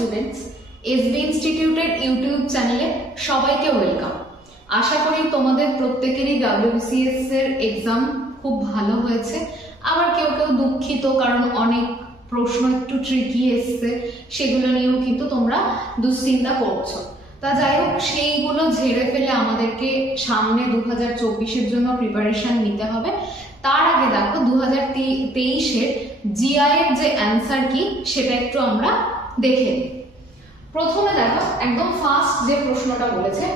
Students, SB ইনস্টিটিউটের YouTube চ্যানেলে সবাইকে ওয়েলকাম। আশা করি তোমাদের প্রত্যেকেরই WBCS এর এক্সাম খুব ভালো হয়েছে। আবার কেউ কেউ দুঃখিত, কারণ অনেক প্রশ্ন একটু ট্রিকি এসছে, সেগুলো নিয়েও কিন্তু তোমরা দুশ্চিন্তা করছো। তা যাই হোক, সেইগুলো ঝেড়ে ফেলে আমাদেরকে সামনে 2024-এর জন্য প্রিপারেশন নিতে হবে। তার আগে দেখো 2023-এর জিআই এর যে অ্যান্সার কি সেটা একটু আমরা দেখে নিই। প্রথমে দেখো একদম ফার্স্ট যে প্রশ্নটা বলেছে,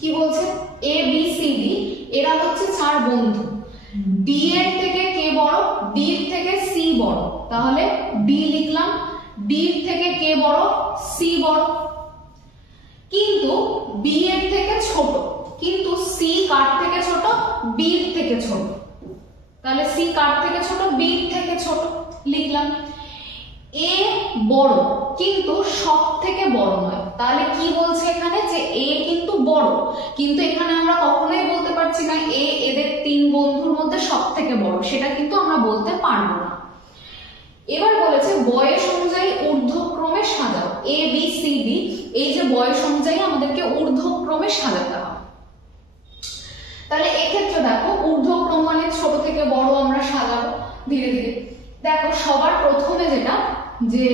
কি বলছে, এ বি সি ডি এরা হচ্ছে 4 বন্ধু। ডি এর থেকে কে বড়? ডি এর থেকে সি বড়, তাহলে ডি লিখলাম। ডি এর থেকে কে বড়? সি বড়। কিন্তু বি এর থেকে ছোট, কিন্তু সি কার থেকে ছোট? বি এর থেকে ছোট, তাহলে সি কার থেকে ছোট? বি এর থেকে ছোট লিখলাম। এ বড় কিন্তু সব থেকে বড় নয়, তাহলে কি বলছে এখানে যে এ কিন্তু বড়, কিন্তু এখানে আমরা কখনোই বলতে পারছি না এ এদের 3 বন্ধুর মধ্যে সব থেকে বড়, সেটা কিন্তু আমরা বলতে পারবো না। এবার বলেছে বয়স অনুযায়ী ঊর্ধ্বক্রমে সাজাও। এ বি সি ডি এই যে বয়স অনুযায়ী আমাদেরকে ঊর্ধ্বক্রমে সাজাতে হবে। তাহলে এক্ষেত্রে দেখো ঊর্ধ্বক্রম মানে ছোট থেকে বড় আমরা সাজাবো ধীরে ধীরে। দেখো সবার প্রথমে যেটা যে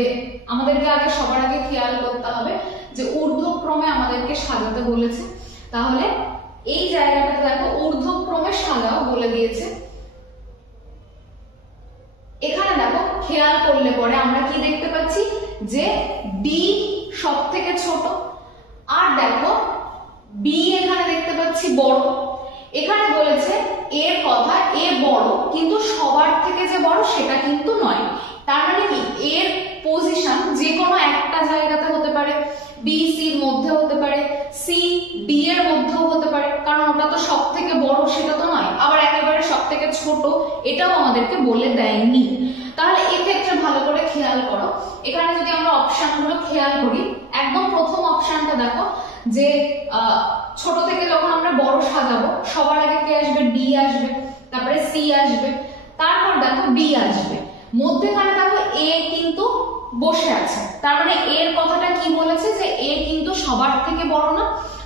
আমাদেরকে আগে সবার আগে খেয়াল করতে হবে যে ঊর্ধ্বক্রমে আমাদেরকে সাজাতে বলেছে, তাহলে এই জায়গাটাতে দেখো ঊর্ধ্বক্রমে সাজাও বলে দিয়েছে। এখানে দেখো খেয়াল করলে পরে আমরা কি দেখতে পাচ্ছি যে ডি সব থেকে ছোট, আর দেখো বি এখানে দেখতে পাচ্ছি বড়। এখানে বলেছে এর কথা এ বড়, কিন্তু সবার থেকে যে বড় সেটা কিন্তু নয়। তার মানে কি এর পজিশন যে কোনো একটা জায়গাতে হতে পারে, বি সির মধ্যে হতে পারে, সি ডি এর মধ্যেও হতে পারে, কারণ ওটা তো সব থেকে বড় সেটা তো নয়, আবার একেবারে সব থেকে ছোট এটাও আমাদেরকে বলে দেয়নি। তাহলে এক্ষেত্রে ভালো করে খেয়াল করো, এখানে যদি আমরা অপশনগুলো খেয়াল করি, একদম প্রথম অপশনটা দেখো যে ছোট থেকে যখন আমরা বড় সাজাবো সবার আগে কে আসবে? ডি আসবে, তারপরে সি আসবে, তারপর দেখো বি আসবে, মধ্যেখানে দেখো এ কিন্তু বসে আছে। তার মানে এর কথাটা কি বলেছে যে এ কিন্তু সবার থেকে বড় না,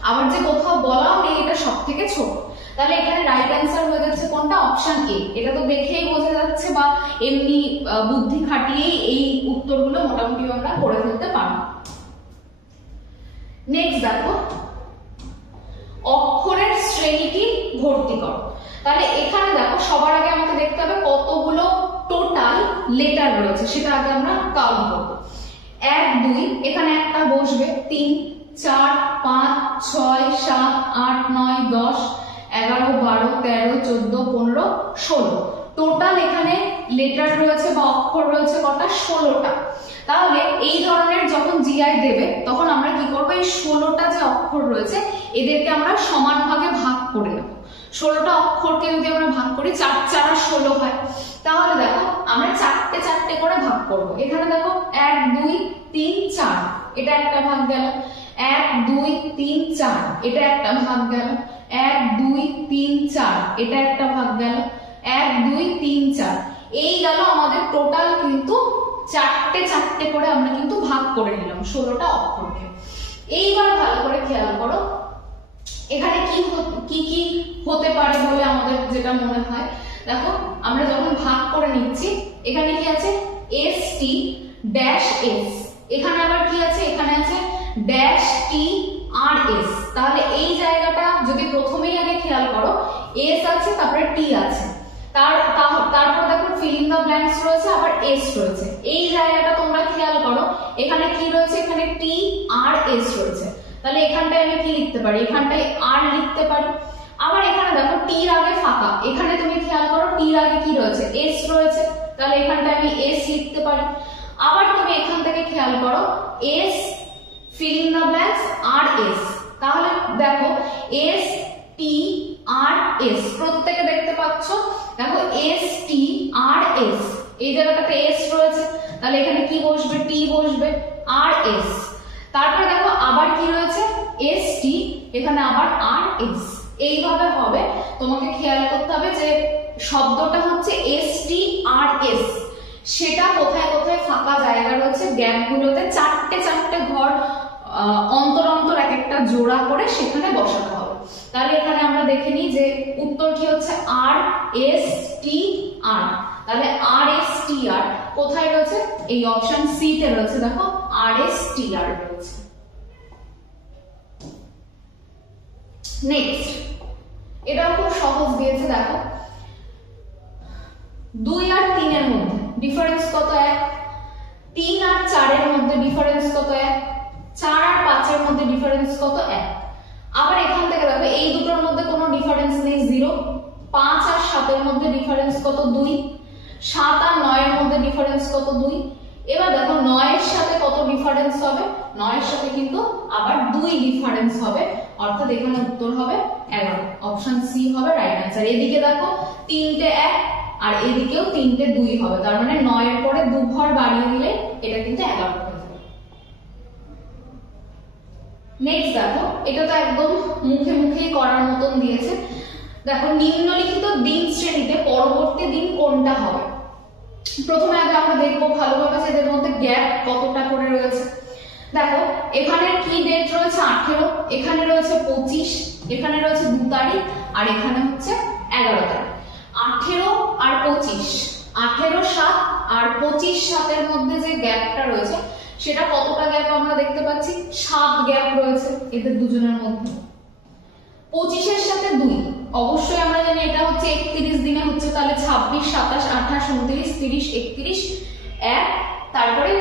আবার যে কোথাও বলাও নেই এটা সব থেকে ছোট। তাহলে এখানে রাইট অ্যান্সার হয়ে যাচ্ছে কোনটা? Option A. এটা তো দেখেই বোঝা যাচ্ছে, বা এমনি বুদ্ধি খাটিয়েই এই উত্তরগুলো মোটামুটি আমরা করে ফেলতে পারবো। নেক্সট দেখো অক্ষরের শ্রেণীটি ভর্তি করো। তাহলে এখানে দেখো সবার আগে আমাকে দেখতে হবে কতগুলো টোটাল লেটার রয়েছে, সেটা আগে আমরা কাউন্ট করব। 1 2 এখানে একটা বসবে, 3 4 5 6 7 8 9 10 11 12 13 14 15 16 টোটাল এখানে লেটার রয়েছে বা অক্ষর রয়েছে কটা? 16টা। তাহলে এই ধরনের যখন জিআই দেবে তখন আমরা কি করব? এই 16টা যে অক্ষর রয়েছে এদেরকে আমরা সমান ভাগে ভাগ করে নেব। 16টা অক্ষরকে যদি আমরা ভাগ করি 4 4 আর 16 হয়, তাহলে দেখো আমরা 4টে 4টে করে ভাগ করব। এখানে দেখো 1 2 3 4 এটা একটা ভাগ গেল, 1 2 3 4 এটা একটা ভাগ গেল, 1 2 3 4 এটা একটা ভাগ গেল, 1 2 3 4 এই গেল আমাদের টোটাল কিন্তু 4টে 4টে করে আমরা কিন্তু ভাগ করে নিলাম 16টা অক্ষরকে। এইবার ভালো করে খেয়াল করো এখানে কি কি হতে পারে বলে আমাদের যেটা মনে হয়। দেখো আমরা যখন ভাগ করে নিচ্ছি এখানে কি আছে? এস টি ড্যাশ এস, এখানে আবার কি আছে? এখানে আছে ড্যাশ টি আর এস। তাহলে এই জায়গাটা যদি প্রথমেই আগে খেয়াল করো, এস আছে তারপরে টি আছে, তারপর দেখো ফিলিং দ্য ব্ল্যাঙ্কস রয়েছে, আবার এস রয়েছে। এই জায়গাটা তোমরা খেয়াল করো, এখানে কি রয়েছে? এখানে টি আর এস রয়েছে। তাহলে এখানটায় আমি কি লিখতে পারি? এখানটায় আর লিখতে পারি। আবার এখানে দেখো টির আগে ফাঁকা, এখানে তুমি খেয়াল করো টির আগে কি রয়েছে? এস রয়েছে, তাহলে এখানটায় আমি এস লিখতে পারি। আবার তুমি এখান থেকে খেয়াল করো এস ফিলিং দ্য ব্ল্যাঙ্কস আর এস, তাহলে দেখো এস টি আর এস প্রত্যেকে দেখতে পাচ্ছ। দেখো এস টি আর এস, এই জায়গাটাতে এস রয়েছে, তাহলে এখানে কি বসবে? টি বসবে, আর এস। তারপরে দেখো আবার কি রয়েছে? এস টি, এখানে আবার আর এস। এইভাবে হবে, তোমাকে খেয়াল করতে হবে যে শব্দটা হচ্ছে এস টি আর এস, সেটা কোথায় কোথায় ফাঁকা জায়গা রয়েছে গ্যাপগুলোতে চারটে চারটে ঘর অন্তর অন্তর এক একটা জোড়া করে সেখানে বসাতে হবে। তাহলে এখানে আমরা দেখে নিই যে উত্তরটি হচ্ছে আর এস টি আর। তাহলে আর এস টি আর কোথায় রয়েছে? এই অপশন সি তে রয়েছে, দেখো আর এস টি আর রয়েছে। নেক্সট, এটাও খুব সহজ দিয়েছে, দেখো 2 আর 3 এর মধ্যে ডিফারেন্স কত? 1। 3 আর 4 এর মধ্যে ডিফারেন্স কত? 1। 4 আর 5 এর মধ্যে ডিফারেন্স কত? 1। আবার এখান থেকে দেখো এই দুটোর মধ্যে কোনো ডিফারেন্স নেই, 0। 5 আর 7 এর মধ্যে ডিফারেন্স কত? 2। 7 আর 9 এর মধ্যে ডিফারেন্স কত? 2। এবার দেখো 9 এর সাথে কত ডিফারেন্স হবে? 9 এর সাথে কিন্তু আবার 2 ডিফারেন্স হবে, অর্থাৎ এখানে উত্তর হবে 11। অপশন সি হবে রাইট অ্যান্সার। এদিকে দেখো 3টে 1 আর এদিকেও 3টে 2 হবে, তার মানে 9 এর পরে 2 ঘর বাড়িয়ে দিলে এটা কিন্তু 11 হয়ে যাবে। নেক্সট দেখো, এটা তো একদম মুখে মুখেই করার মতন দিয়েছে। দেখো নিম্নলিখিত দিন শ্রেণীতে পরবর্তী দিন কোনটা হবে? প্রথমে আগে আমরা দেখবো ভালোভাবে যে এদের মধ্যে গ্যাপ কতটা করে রয়েছে। দেখো এখানে কি ডেট রয়েছে? 18, এখানে রয়েছে 25, এখানে রয়েছে 2 তারিখ আর এখানে হচ্ছে 11 তারিখ। 18 আর 25, 18/7 আর 25/7 এর মধ্যে যে গ্যাপটা রয়েছে সেটা কতটা গ্যাপ আমরা দেখতে পাচ্ছি? 7 গ্যাপ রয়েছে এদের দুজনের মধ্যে। 25 এর সাথে 2, অবশ্যই আমরা জানি এটা হচ্ছে 31 দিনে হচ্ছে, তাহলে 26, 27, 28, 29, 30, 31, 1, তারপরে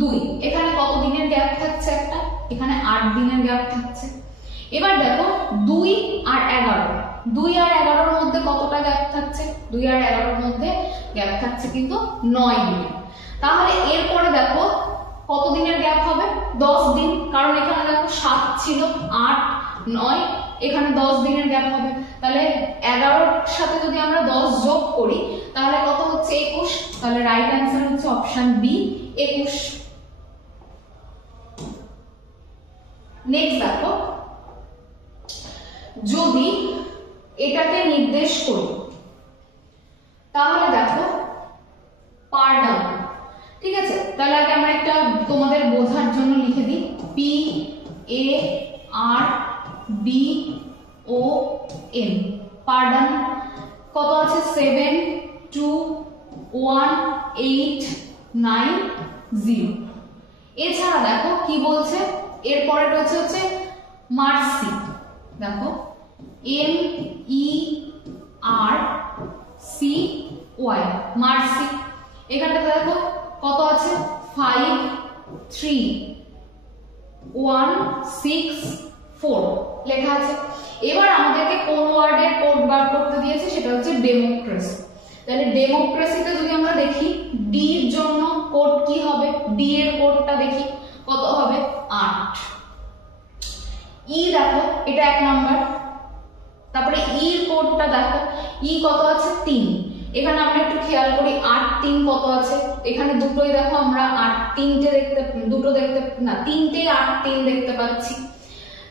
2। এখানে কত দিনের গ্যাপ থাকছে? একটা। এখানে 8 দিনের গ্যাপ থাকছে। এবার দেখো 2 আর 11, 2 আর 11 এর মধ্যে কতটা গ্যাপ থাকছে? 2 আর 11 এর মধ্যে গ্যাপ থাকছে কিন্তু 9 দিনের। তাহলে এরপরে দেখো কত দিনের গ্যাপ হবে? 10 দিন, কারণ এখানে দেখো 7 ছিল, 8, 9, এখানে 10 দিনের গ্যাপ হবে। তাহলে 11 এর সাথে যদি আমরা 10 যোগ করি তাহলে কত হচ্ছে? 21। তাহলে রাইট অ্যান্সার হচ্ছে অপশন বি 21। নেক্সট দেখো, যদি এটাকে নির্দেশ করি তাহলে দেখো পার্ডন, ঠিক আছে? তাহলে আগে আমরা একটা তোমাদের বোঝার জন্য লিখে দিই, PARDON। পার্ডন কত আছে? 7, 2, 1, 8, 9, 0। এছাড়া দেখো কি বলছে, এরপরে রয়েছে হচ্ছে মার্সি। দেখো MERCY, মার্সি। এখানটাতে দেখো কত আছে? 5, 3, 1, 6, 4 লেখা আছে। এবার আমাদেরকে কোন ওয়ার্ডের কোড বার করতে দিয়েছে? সেটা হচ্ছে ডেমোক্রেসি। তাহলে ডেমোক্রেসিতে যদি আমরা দেখি ডি এর জন্য কোড কি হবে? ডি এর কোডটা দেখি কত হবে? 8। ই দেখো এটা 1 নাম্বার। তারপরে ই এর কোডটা দেখো, ই কত আছে? 3। এখানে আমরা একটু খেয়াল করি 8, 3 কত আছে? এখানে দুটোই দেখো আমরা 8, 3টে দেখতে, দুটো দেখতে না 3টে 8, 3 দেখতে পাচ্ছি।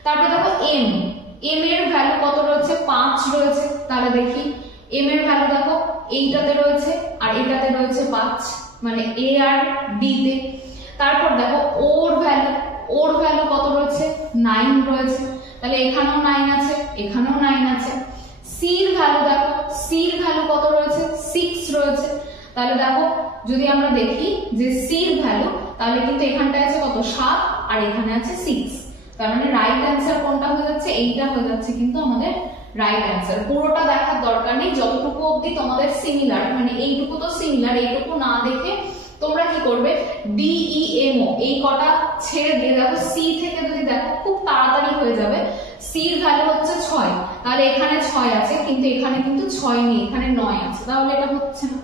তারপরে দেখো এম, এম এর ভ্যালু কত রয়েছে? 5 রয়েছে। তাহলে দেখি এম এর ভ্যালু দেখো এইটাতে রয়েছে আর এটাতে রয়েছে 5, মানে এ আর ডি তে। তারপর দেখো ওর ভ্যালু কত রয়েছে? 9 রয়েছে। তাহলে এখানেও 9 আছে, এখানেও 9 আছে। সি এর ভ্যালু দেখো, সি এর ভ্যালু কত রয়েছে? 6 রয়েছে। তাহলে দেখো যদি আমরা দেখি যে সি এর ভ্যালু, তাহলে কিন্তু এখানটায় আছে কত? 7 আর এখানে আছে 6। তার মানে রাইট অ্যান্সার কোনটা হয়ে যাচ্ছে? এইটা হয়ে যাচ্ছে কিন্তু আমাদের রাইট অ্যান্সার। পুরোটা দেখার দরকার নেই, যতটুকু অবধি তোমাদের সিমিলার, মানে এইটুকু তো সিমিলার, এইটুকু না দেখে তোমরা কি করবে? DEMO এই কটা ছেড়ে দিয়ে দেখো সি থেকে যদি দেখো খুব তাড়াতাড়ি হয়ে যাবে। সি এর ভ্যালু হচ্ছে 6, তাহলে এখানে 6 আছে কিন্তু এখানে কিন্তু 6 নেই, এখানে 9 আছে, তাহলে এটা হচ্ছে না।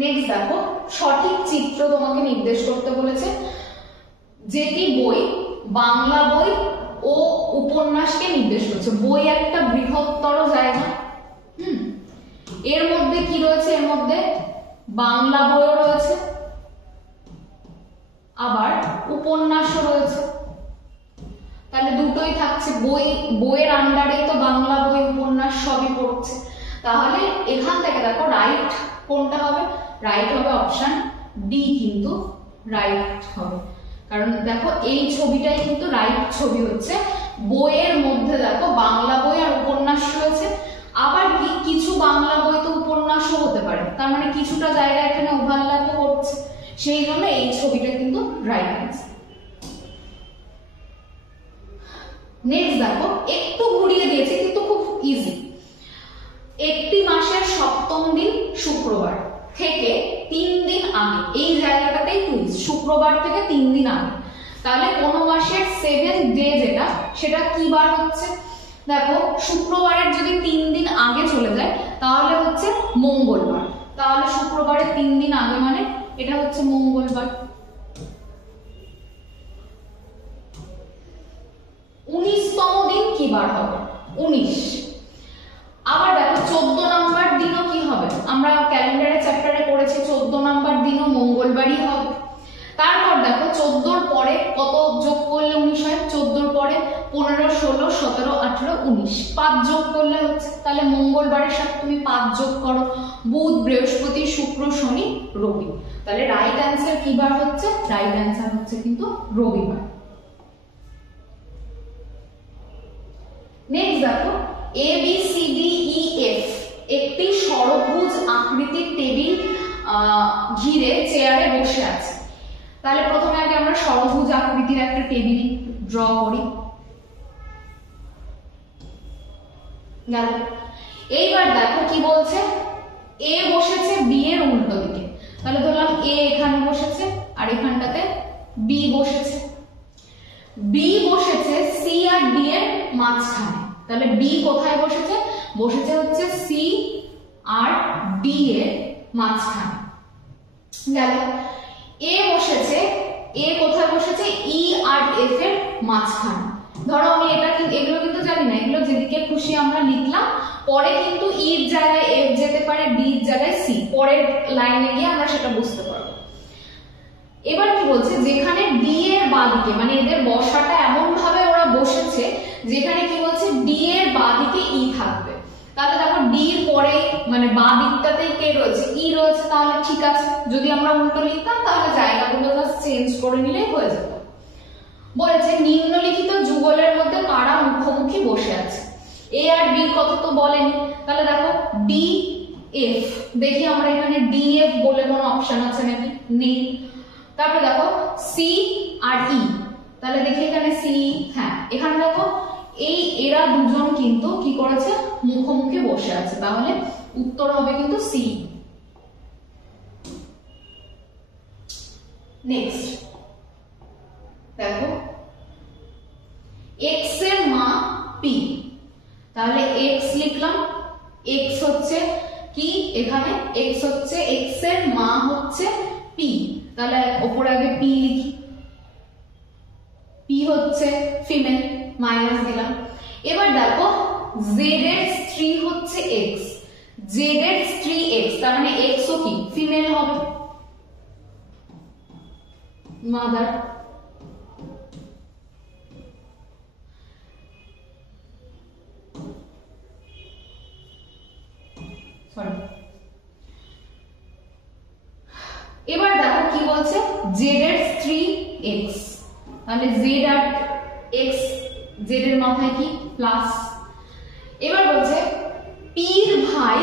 নেক্সট দেখো সঠিক চিত্র তোমাকে নির্দেশ করতে বলেছে। যেটি বই বাংলা বই ও উপন্যাসকে নির্দেশ করছে। বই একটা বৃহত্তর জায়গা, এর মধ্যে কি রয়েছে? এর মধ্যে বাংলা বইও রয়েছে আবার উপন্যাসও রয়েছে, তাহলে দুটোই থাকছে। বইয়ের আন্ডারেই তো বাংলা বই উপন্যাস সবই পড়ছে। তাহলে এখান থেকে দেখো রাইট কোনটা হবে, রাইট হবে অপশন ডি, কিন্তু রাইট হবে। কারণ দেখো এই ছবিটাই কিন্তু রাইট ছবি হচ্ছে। বইয়ের মধ্যে দেখো বাংলা বই আর উপন্যাস রয়েছে, আবার কি কিছু বাংলা বই তো উপন্যাসও হতে পারে, তার মানে কিছুটা জায়গা এখানে ওভারল্যাপ করছে, সেই জন্য এই ছবিটা কিন্তু রাইট অ্যান্সার। নেক্সট দেখো, একটু ঘুরিয়ে দিয়েছে কিন্তু খুব ইজি। একটি মাসের সপ্তম দিন শুক্রবার থেকে 3 দিন আগে, এই জায়গাটাতেই টুইস্ট, শুক্রবার থেকে 3 দিন আগে, তাহলে কোন মাসের 7th ডে যেটা, সেটা কি বার হচ্ছে? দেখো শুক্রবারের যদি 3 দিন আগে চলে যায় তাহলে হচ্ছে মঙ্গলবার, তাহলে শুক্রবারের 3 দিন আগে মানে এটা হচ্ছে মঙ্গলবার। 19তম দিন কি বার হবে? 19। আবার দেখো 14 নাম্বার দিনও কি হবে, আমরা ক্যালেন্ডারের চ্যাপ্টারে পড়েছি 14 নাম্বার দিনও মঙ্গলবারই হবে। তারপর দেখো 14 পরে কত যোগ করলে 19 হয়? 14 পরে 15, 16, 17, 18, 19, 5 যোগ করলে হচ্ছে, তাহলে মঙ্গলবারের সাথে তুমি 5 যোগ করো, বুধ, বৃহস্পতি, শুক্র, শনি, রবি, তাহলে রাইট অ্যান্সার কি বার হচ্ছে? রাইট অ্যান্সার হচ্ছে কিন্তু রবিবার। নেক্সট দেখো, A B C D E F একটি ষড়ভুজ আকৃতির টেবিল ঘিরে চেয়ারে বসে আছে। তাহলে প্রথমে আগে আমরা ষড়ভুজ আকৃতির একটা টেবিল ড্র করি। গেল। এইবার দেখো কি বলছে, এ বসেছে বি এর উল্টো দিকে, তাহলে ধরলাম এ এখানে বসেছে আর এখানটাতে বি বসেছে। বি বসেছে সি আর ডি এর মাঝখানে, তাহলে বি কোথায় বসেছে? বসেছে হচ্ছে সি আর ডি এর মাঝখানে। গেল। এ বসেছে, এ কোথায় বসেছে? ই আর এফ এর মাঝখানে। ধরো আমি এটা এগুলো কিন্তু জানি না, এগুলো যেদিকে খুশি আমরা লিখলাম, পরে কিন্তু ই এর জায়গায় এফ যেতে পারে, বি এর জায়গায় সি, পরের লাইনে গিয়ে আমরা সেটা বুঝতে পারবো। এবার কি বলছে, যেখানে ডি এর বাঁদিকে, মানে এদের বসাটা এমন ভাবে ওরা বসেছে যেখানে কি বলছে ডি এর বাঁদিকে ই থাকবে, তাহলে দেখো ডি এর পরে মানে বাঁ দিকটাতেই কে রয়েছে? ই রয়েছে, তাহলে ঠিক আছে। যদি আমরা উল্টো লিখতাম তাহলে জায়গাগুলো জাস্ট চেঞ্জ করে নিলেই হয়ে যেত। বলেছে নিম্নলিখিত যুগলের মধ্যে কারা মুখোমুখি বসে আছে? এ আর বি কত তো বলেনি, তাহলে দেখো ডি এফ, দেখি আমরা এখানে ডি এফ বলে কোনো অপশন আছে নাকি? নেই। তারপরে দেখো সি আর ই, তাহলে দেখি এখানে সি, হ্যাঁ এখানে দেখো এই এরা দুজন কিন্তু কি করেছে? মুখোমুখি বসে আছে, তাহলে উত্তর হবে কিন্তু সি। নেক্সট দেখো, x এর মান p, তাহলে x লিখলাম, x হচ্ছে কি এখানে? x হচ্ছে, x এর মান হচ্ছে p, তাহলে উপরে আগে p লিখি, p হচ্ছে ফিমেল, মাইনাস দিলাম। এবার দেখো z এর স্ত্রী হচ্ছে x, z এর স্ত্রী x, তার মানে x ও কি ফিমেল হবে, মাদার। এবার দেখো কি বলছে, z এর স্ত্রী x, তাহলে z আর x, z এর মাথায় কি প্লাস। এবার বলছে p এর ভাই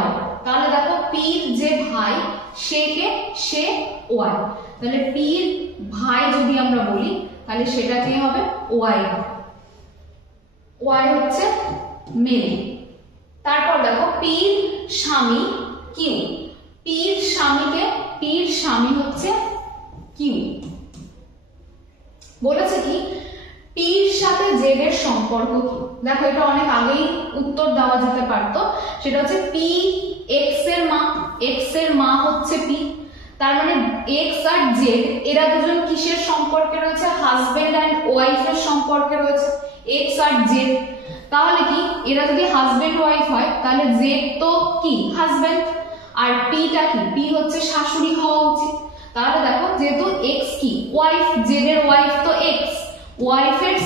y, তাহলে দেখো p এর যে ভাই সে কে? সে y, তাহলে p এর ভাই যদি আমরা বলি তাহলে সেটা কি হবে? y হবে, y হচ্ছে মেল। তারপর দেখো p এর স্বামী q, p এর স্বামীকে, p এর স্বামী হচ্ছে q। বলেছে কি p এর সাথে z এর সম্পর্ক কি? দেখো এটা অনেক আগেই উত্তর দেওয়া যেতে পারতো, সেটা হচ্ছে p x এর মা, x এর মা হচ্ছে p, তার মানে x আর z এরা দুজন কিসের সম্পর্কে রয়েছে? হাজবেন্ড এন্ড ওয়াইফ এর সম্পর্কে রয়েছে, x আর z। তাহলে কি এরা যদি হাজবেন্ড ওয়াইফ হয় তাহলে z তো কি হাজবেন্ড, আর p টা কি? p হচ্ছে শাশুড়ি হওয়া উচিত। তাহলে দেখো যেহেতু x কি ওয়াইফ, z এর ওয়াইফ তো x, ওয়াইফের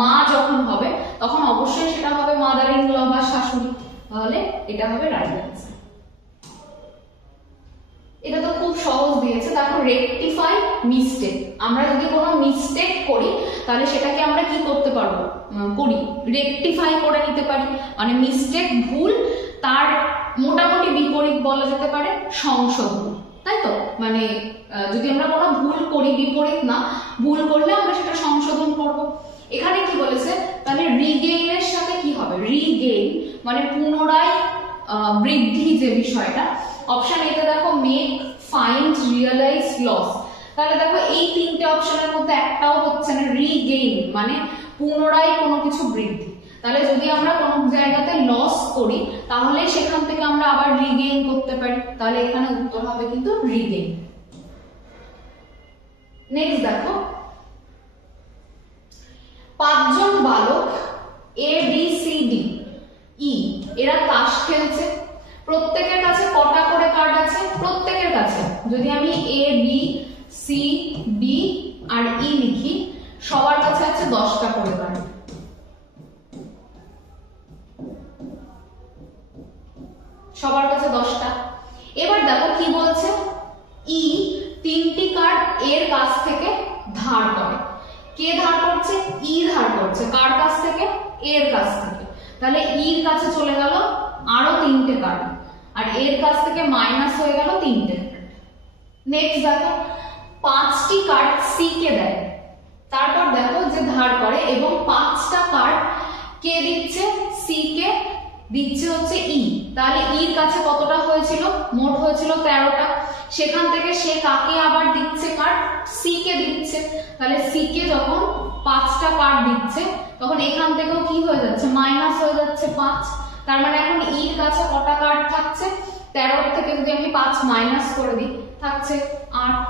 মা যখন হবে তখন অবশ্যই সেটা হবে মাদার ইন ল বা শাশুড়ি, তাহলে এটা হবে রাইট অ্যান্সার। এটা তো খুব সহজ দিয়েছে। তারপর রেকটিফাই মিস্টেক, আমরা যদি কোনো মিস্টেক করি তাহলে সেটাকে আমরা কি করতে পারবো, রেকটিফাই করে নিতে পারি। মানে মিস্টেক ভুল, তার মোটামুটি বিপরীত বলা যেতে পারে সংশোধন, তাই তো? মানে যদি আমরা কোনো ভুল করি, বিপরীত না, ভুল করলে আমরা সেটা সংশোধন করব। এখানে কি বলেছে, তাহলে রিগেইনের সাথে কি হবে, রিগেইন মানে পুনরায় বৃদ্ধি যে বিষয়টা। অপশন এতে দেখো মেক, ফাইন্ড, রিয়েলাইজ, লস। তাহলে দেখো এই তিনটে অপশনের মধ্যে একটাও হচ্ছে না। রিগেইন মানে পুনরায় কোনো কিছু বৃদ্ধি। তাহলে যদি আমরা কোনো জায়গাতে লস করি তাহলে সেখান থেকে আমরা আবার রিগেইন করতে পারি। তাহলে এখানে উত্তর হবে কিন্তু রিগেইন। নেক্সট দেখো, 5 জন বালক এ বি সি ডি ই এরা তাস খেলছে। প্রত্যেকের কাছে কটা করে কার্ড আছে? প্রত্যেকের কাছে যদি আমি এ বি সি ডি আর ই লিখি, সবার কাছে আছে 10টা করে কার্ড। সবার কাছে 10টা। এবার দেখো কি বলছে, ই 3টি কার্ড এর কাছ থেকে ধার করে। কে ধার করছে? ই ধার করছে। কার কাছ থেকে? এর কাছ থেকে। তাহলে ইর কাছে চলে গেল আরো 3টে কার্ড, আর এর কাছ থেকে মাইনাস হয়ে গেল 3টে। নেক্সট দেখো, 5টি কার্ড সি কে দেয়। তারপর দেখো যে ধার করে, এবং 5টা কার্ড কে দিচ্ছে? সি কে দিচ্ছে হচ্ছে ই। তাহলে ইর কাছে কতটা হয়েছিল? মোট হয়েছিল 13টা। সেখান থেকে সে কাকে আবার দিচ্ছে কার্ড? সি কে দিচ্ছে। তাহলে সি কে যখন 5টা কার্ড দিচ্ছে তখন এখান থেকেও কি হয়ে যাচ্ছে? মাইনাস হয়ে যাচ্ছে 5। তার মানে এখন ইর কাছে কটা কার্ড থাকছে? 13 থেকে যদি আমি 5 মাইনাস করে দিই থাকছে 8।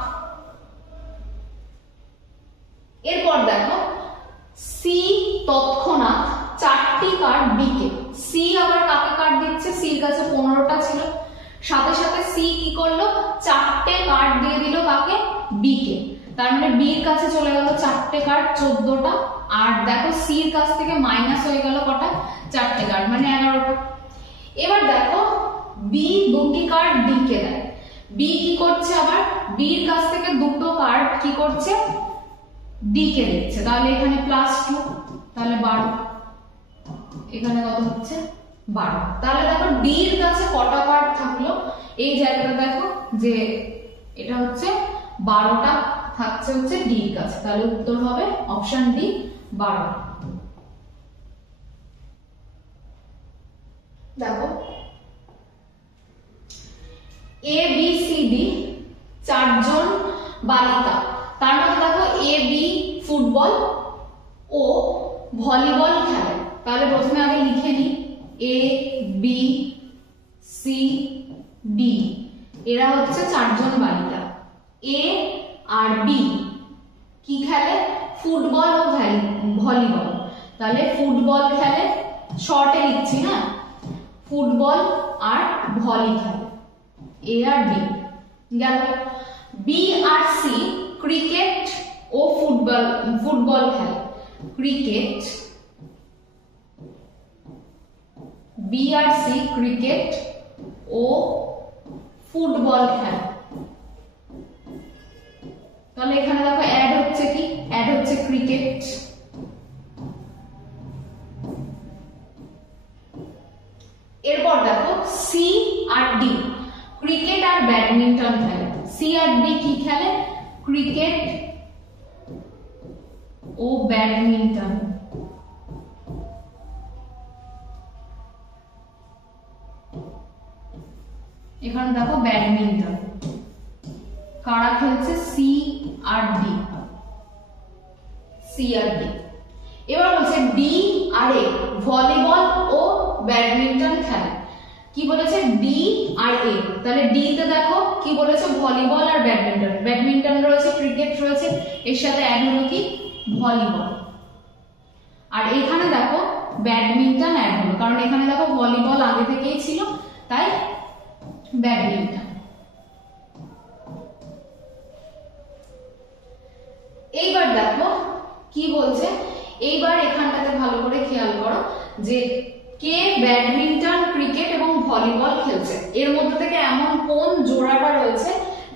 এরপর দেখো, সি তৎক্ষণাৎ 4টি কার্ড বি কে। সি আবার কাকে কার্ড দিচ্ছে? সির কাছে 15টা ছিল। সাথে সাথে সি কি করলো? 4টে কার্ড দিয়ে দিল কাকে? বি কে। তার মানে বির কাছে চলে গেল 4টে কার্ড, 14টা। আর দেখো সির কাছ থেকে মাইনাস হয়ে গেল কটা? 4টে কার্ড, মানে 11টা। এবার দেখো বি 2টি কার্ড ডি কে দেয়। বি কি করছে? আবার বির কাছ থেকে 2টো কার্ড কি করছে? ডি কে দিচ্ছে। তাহলে এখানে +2, তাহলে 12। এখানে কত হচ্ছে? 12। তাহলে দেখো ডি এর কাছে কটা কার্ড থাকলো? এই জায়গাটা দেখো যে এটা হচ্ছে 12টা থাকছে হচ্ছে ডি এর কাছে। তাহলে উত্তর হবে অপশন ডি, 12। দেখো এ বি সি ডি 4 জন বালিকা। তার মধ্যে দেখো A B football O volleyball খেলে। তাহলে প্রথমে আগে লিখে নিই, এ বি সি ডি এরা হচ্ছে 4 জন বালিকা। এ আর বি কি খেলে? ফুটবল ও ভলিবল। তাহলে ফুটবল খেলে, শর্টে লিখছি না, ফুটবল আর ভলি খেলে, এ আর বি গেল। বি আর সি ক্রিকেট ও ফুটবল খেলে। ক্রিকেট, বি আর সি ক্রিকেট ও ফুটবল খেলে। তাহলে এখানে দেখো অ্যাড হচ্ছে কি? অ্যাড হচ্ছে ক্রিকেট। এরপর দেখো সি আর ডি ক্রিকেট আর ব্যাডমিন্টন খেলে। সি আর ডি কি খেলে? ক্রিকেট ও ব্যাডমিন্টন। এখানে দেখো ব্যাডমিন্টন কারা খেলছে? সি আর ডি। সি আর ডি। এবার বলছে ডি আর এ ভলিবল ও ব্যাডমিন্টন খেলে। কি বলেছে? ডি আর এ। তাহলে ডি তে দেখো কি বলেছে? ভলিবল আর ব্যাডমিন্টন। ব্যাডমিন্টন রয়েছে, ক্রিকেট রয়েছে, এর সাথে অ্যাড হলো কি? ভলিবল। আর এখানে দেখো ব্যাডমিন্টন অ্যাড হলো, কারণ এখানে দেখো ভলিবল আগে থেকেই ছিল, তাই ব্যাডমিন্টন। এইবার দেখো কি বলছে। এইবার এখানটাতে ভালো করে খেয়াল করো যে কে ব্যাডমিন্টন, ক্রিকেট এবং ভলিবল খেলছে। এর মধ্যে থেকে এমন কোন জোড়াটা রয়েছে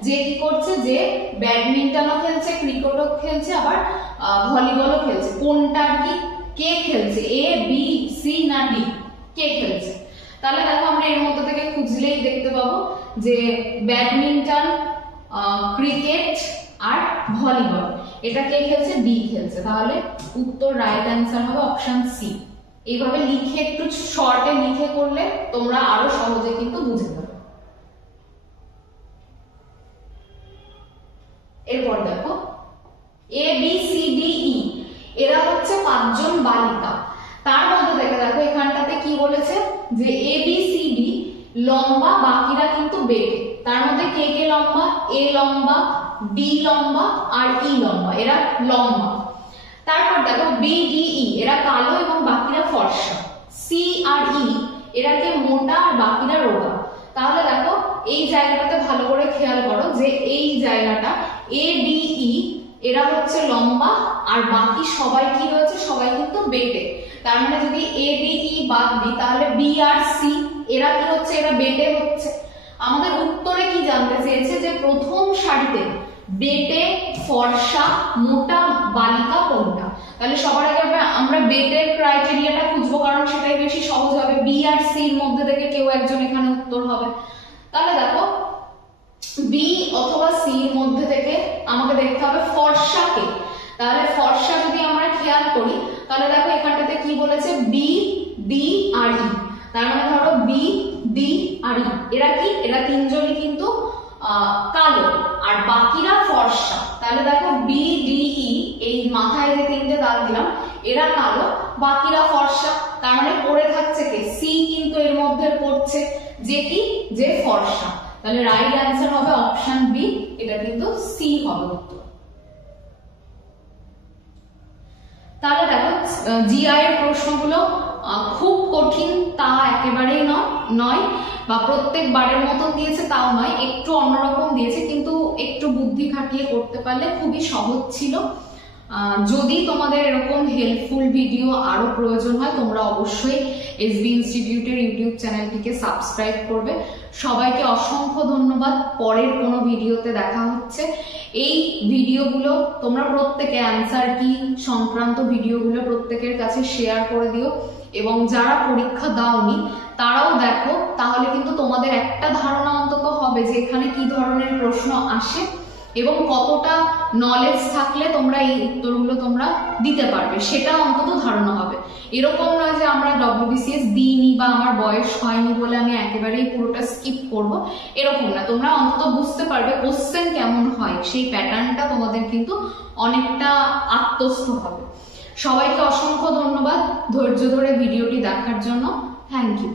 যে কি করছে, যে ব্যাডমিন্টনও খেলছে, ক্রিকেটও খেলছে, আবার ভলিবলও খেলছে। কোনটা আর কি কে খেলছে, এ বি সি না ডি, কে খেলছে? তাহলে দেখো আমরা এর মধ্যে থেকে খুঁজলেই দেখতে পাবো যে ব্যাডমিন্টন, ক্রিকেট আর ভলিবল এটা কে খেলছে, ডি খেলছে। তাহলে উত্তর রাইট অ্যান্সার হবে অপশন সি। এইভাবে লিখে একটু শর্টে লিখে করলে তোমরা আরো সহজে কিন্তু বুঝে যাবে। এরপর দেখো এ বি সি ডি ই এরা হচ্ছে 5 জন বালিকা। তার মধ্যে দেখে দেখো এখানটাতে কি বলেছে যে এ বি সি ডি লম্বা, বাকিরা কিন্তু বেটে। তার মধ্যে কে কে লম্বা, এ লম্বা, ডি লম্বা আর ই লম্বা, এরা লম্বা। তারপর দেখো বি ডি ই এরা কালো এবং বাকিরা ফর্সা। সি আর ই এরা কে মোটা আর বাকিরা রোগা। তাহলে দেখো এই জায়গাটাতে ভালো করে খেয়াল করো যে এই জায়গাটা এ ডি ই এরা হচ্ছে লম্বা আর বাকি সবাই কি রয়েছে, সবাই কিন্তু বেটে। তার মানে যদি এ ডি ই বাদ দিই তাহলে বি আর সি এরা কি হচ্ছে, এরা বেটে হচ্ছে। আমাদের উত্তরে কি জানতে চেয়েছে যে প্রথম সারিতে বেটে, ফর্সা, মোটা বালিকা কোনটা। তাহলে সবার আগে আমরা বেটের ক্রাইটেরিয়াটা খুঁজবো, কারণ সেটাই বেশি সহজ হবে। বি আর সি এর মধ্যে থেকে কেউ একজন এখানে উত্তর হবে। তাহলে দেখো বি অথবা সি এর মধ্যে থেকে আমাকে দেখতে হবে ফর্সাকে। তাহলে ফর্সা যদি আমরা খেয়াল করি তাহলে দেখো এখানটাতে কি বলেছে, বি ডি আর ই। তার মানে ধরো বি ডি আর ই এরা কি, এরা তিনজনই কিন্তু কালো আর বাকিরা ফর্সা। তাহলে দেখো বি ডি ই এই মাথায় যে তিনটে দাগ দিলাম এরা কালো, বাকিরা ফর্সা। তার মানে পড়ে থাকছে কে, সি কিন্তু এর মধ্যে পড়ছে যে কি, যে ফর্সা। তাহলে রাইট অ্যান্সার হবে অপশন বি, এটা কিন্তু সি হবে উত্তর। তাহলে দেখো জিআই এর প্রশ্নগুলো খুব কঠিন তা একেবারেই নয়, বা প্রত্যেকবারের মতো দিয়েছে তাও নয়, একটু অন্যরকম দিয়েছে, কিন্তু একটু বুদ্ধি খাটিয়ে করতে পারলে খুবই সহজ ছিল। যদি তোমাদের এরকম হেল্পফুল ভিডিও আরো প্রয়োজন হয় তোমরা অবশ্যই এসবি ইনস্টিটিউটের ইউটিউব চ্যানেলটিকে সাবস্ক্রাইব করবে। সবাইকে অসংখ্য ধন্যবাদ। পরের কোনো ভিডিওতে দেখা হচ্ছে। এই ভিডিওগুলো তোমরা প্রত্যেকে অ্যান্সার কি সংক্রান্ত ভিডিওগুলো প্রত্যেকের কাছে শেয়ার করে দিও, এবং যারা পরীক্ষা দাওনি তারাও দেখো, তাহলে কিন্তু তোমাদের একটা ধারণা অন্তত হবে যে এখানে কি ধরনের প্রশ্ন আসে এবং কতটা নলেজ থাকলে তোমরা এই উত্তরগুলো তোমরা দিতে পারবে, সেটা অন্তত ধারণা হবে। এরকম নয় যে আমরা WBCS দিইনি বা আমার বয়স হয়নি বলে আমি একেবারেই পুরোটা স্কিপ করব, এরকম না। তোমরা অন্তত বুঝতে পারবে কোশ্চেন কেমন হয়, সেই প্যাটার্নটা তোমাদের কিন্তু অনেকটা আত্মস্থ হবে। সবাইকে অসংখ্য ধন্যবাদ ধৈর্য ধরে ভিডিওটি দেখার জন্য। Thank you.